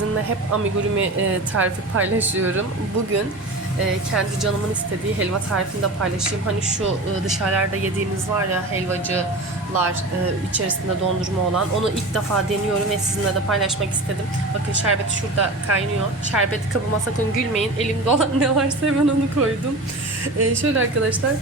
sizinle hep amigurumi e, tarifi paylaşıyorum. Bugün e, kendi canımın istediği helva tarifini de paylaşayım. Hani şu e, dışarılarda yediğimiz var ya helvacılar e, içerisinde dondurma olan. Onu ilk defa deniyorum ve sizinle de paylaşmak istedim. Bakın şerbeti şurada kaynıyor. Şerbet kabıma sakın gülmeyin. Elimde olan ne varsa hemen onu koydum. Şöyle arkadaşlar.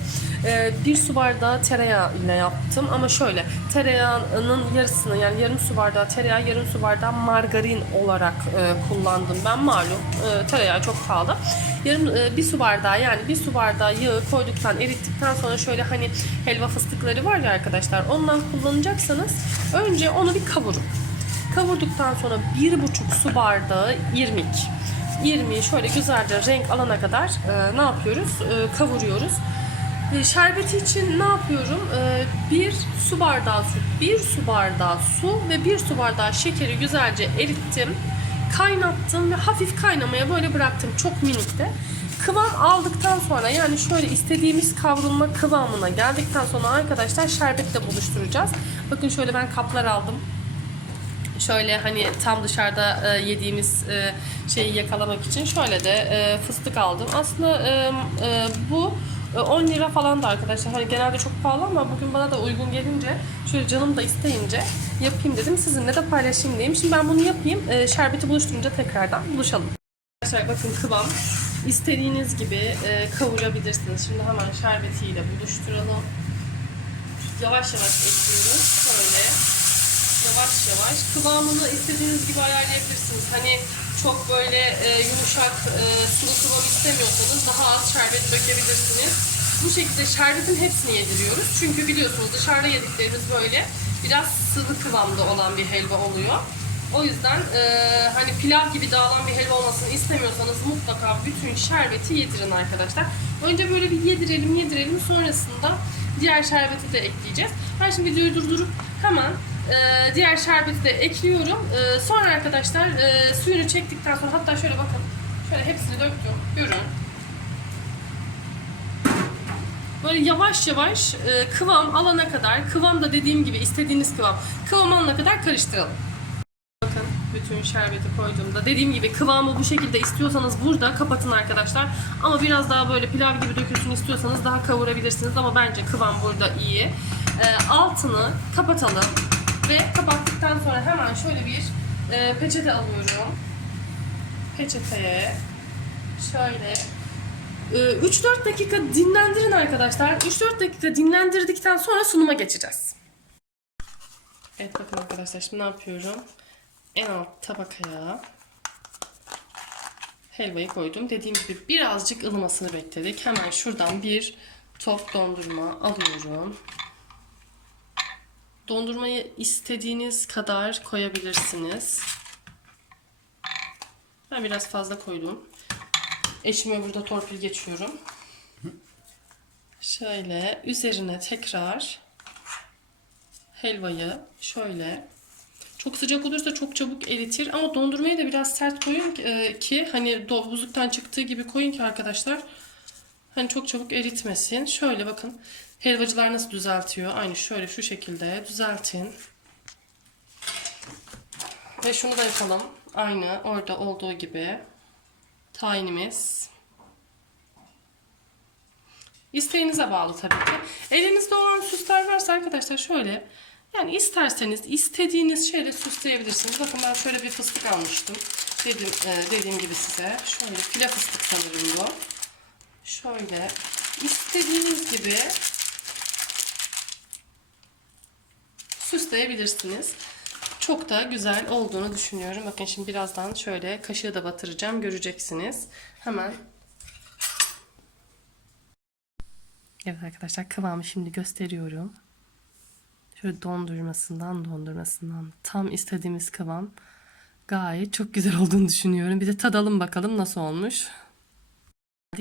E, bir su bardağı tereyağı ile yaptım. Ama şöyle tereyağının yarısını yani yarım su bardağı tereyağı yarım su bardağı margarin olarak e, kullandım. Ben malum e, tereyağı çok pahalı. Yarım e, bir su bardağı yani bir su bardağı yağı koyduktan erittikten sonra şöyle hani helva fıstıkları var ya arkadaşlar ondan kullanacaksanız önce onu bir kavurun. Kavurduktan sonra bir buçuk su bardağı irmik. İrmiği şöyle güzelce renk alana kadar e, ne yapıyoruz? E, kavuruyoruz. E, Şerbeti için ne yapıyorum? E, Bir su bardağı süt, bir su bardağı su ve bir su bardağı şekeri güzelce erittim. Kaynattım ve hafif kaynamaya böyle bıraktım çok minikte. Kıvam aldıktan sonra yani şöyle istediğimiz kavrulma kıvamına geldikten sonra arkadaşlar şerbetle buluşturacağız. Bakın şöyle ben kaplar aldım şöyle hani tam dışarıda e, yediğimiz e, şeyi yakalamak için şöyle de e, fıstık aldım. Aslında e, e, bu 10 lira falan da arkadaşlar. Hani genelde çok pahalı ama bugün bana da uygun gelince şöyle canım da isteyince yapayım dedim. Sizinle de paylaşayım diyeyim. Şimdi ben bunu yapayım. E, şerbeti buluşturunca tekrardan buluşalım. Arkadaşlar bakın kıvam istediğiniz gibi e, kavurabilirsiniz. Şimdi hemen şerbetiyle buluşturalım. Yavaş yavaş ekliyoruz. Şöyle yavaş yavaş. Kıvamını istediğiniz gibi ayarlayabilirsiniz. Hani çok böyle e, yumuşak, e, sulu kıvam istemiyorsanız daha az şerbet dökebilirsiniz. Bu şekilde şerbetin hepsini yediriyoruz. Çünkü biliyorsunuz dışarıda yediklerimiz böyle biraz sıvı kıvamda olan bir helva oluyor. O yüzden e, hani pilav gibi dağılan bir helva olmasını istemiyorsanız mutlaka bütün şerbeti yedirin arkadaşlar. Önce böyle bir yedirelim yedirelim sonrasında diğer şerbeti de ekleyeceğiz. Ben şimdi videoyu durdurup hemen e, diğer şerbeti de ekliyorum. E, sonra arkadaşlar e, suyunu çektikten sonra hatta şöyle bakın. Şöyle hepsini döktüm. Görün. Böyle yavaş yavaş e, kıvam alana kadar, kıvam da dediğim gibi istediğiniz kıvam, kıvam alana kadar karıştıralım. Bakın bütün şerbeti koyduğumda dediğim gibi kıvamı bu şekilde istiyorsanız burada kapatın arkadaşlar. Ama biraz daha böyle pilav gibi dökülsün istiyorsanız daha kavurabilirsiniz ama bence kıvam burada iyi. E, altını kapatalım ve kapattıktan sonra hemen şöyle bir e, peçete alıyorum. Peçeteye şöyle e, 3-4 dakika dinlendirin arkadaşlar. 3-4 dakika dinlendirdikten sonra sunuma geçeceğiz. Evet bakın arkadaşlar şimdi ne yapıyorum? En alt tabakaya helvayı koydum. Dediğim gibi birazcık ılımasını bekledik. Hemen şuradan bir top dondurma alıyorum. Dondurmayı istediğiniz kadar koyabilirsiniz. Ben biraz fazla koydum. Eşime burada torpil geçiyorum. Şöyle üzerine tekrar helvayı şöyle çok sıcak olursa çok çabuk eritir ama dondurmayı da biraz sert koyun ki, e, hani buzluktan çıktığı gibi koyun ki arkadaşlar hani çok çabuk eritmesin. Şöyle bakın helvacılar nasıl düzeltiyor. Aynı şöyle şu şekilde düzeltin. Ve şunu da yapalım. Aynı orada olduğu gibi. Tayinimiz. İsteğinize bağlı tabii ki. Elinizde olan süsler varsa arkadaşlar şöyle yani isterseniz istediğiniz şeyle süsleyebilirsiniz. Bakın ben şöyle bir fıstık almıştım. Dedim, e, dediğim gibi size. Şöyle file fıstık sanırım bu. Şöyle istediğiniz gibi süsleyebilirsiniz. Çok da güzel olduğunu düşünüyorum. Bakın şimdi birazdan şöyle kaşığı da batıracağım. Göreceksiniz. Hemen Evet arkadaşlar kıvamı şimdi gösteriyorum. Şöyle dondurmasından dondurmasından tam istediğimiz kıvam. Gayet çok güzel olduğunu düşünüyorum. Bir de tadalım bakalım nasıl olmuş.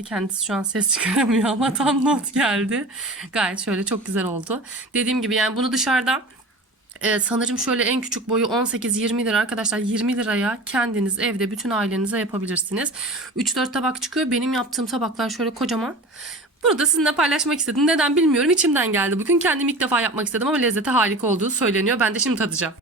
Kendisi şu an ses çıkaramıyor ama tam not geldi. Gayet şöyle çok güzel oldu. Dediğim gibi yani bunu dışarıda e, sanırım şöyle en küçük boyu 18-20 lira arkadaşlar 20 liraya kendiniz evde bütün ailenize yapabilirsiniz. 3-4 tabak çıkıyor. Benim yaptığım tabaklar şöyle kocaman. Bunu da sizinle paylaşmak istedim. Neden bilmiyorum. İçimden geldi. Bugün kendim ilk defa yapmak istedim ama lezzeti harika olduğu söyleniyor. Ben de şimdi tadacağım.